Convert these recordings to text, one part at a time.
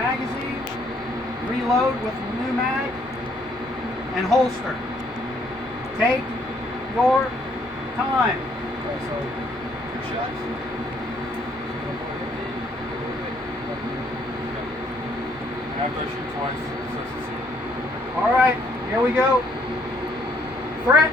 magazine, reload with the new mag, and holster. Take your time. Okay, so 2 shots. After I shoot twice, it says to see. All right, here we go. Threat.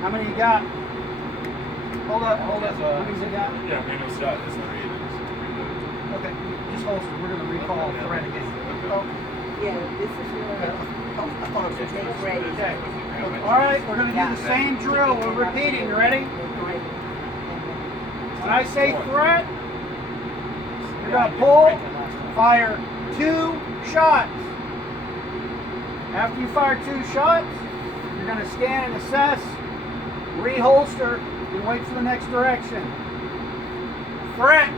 How many you got? Hold up. How many you got? Yeah, manual shot is already. Okay, just holster. We're going to recall threat again. Yeah, this is your grade. Okay. All right, we're going to do the same drill. We're repeating. You ready? When I say threat, you're going to pull, fire 2 shots. After you fire 2 shots, you're going to scan and assess, reholster, and wait for the next direction. Threat.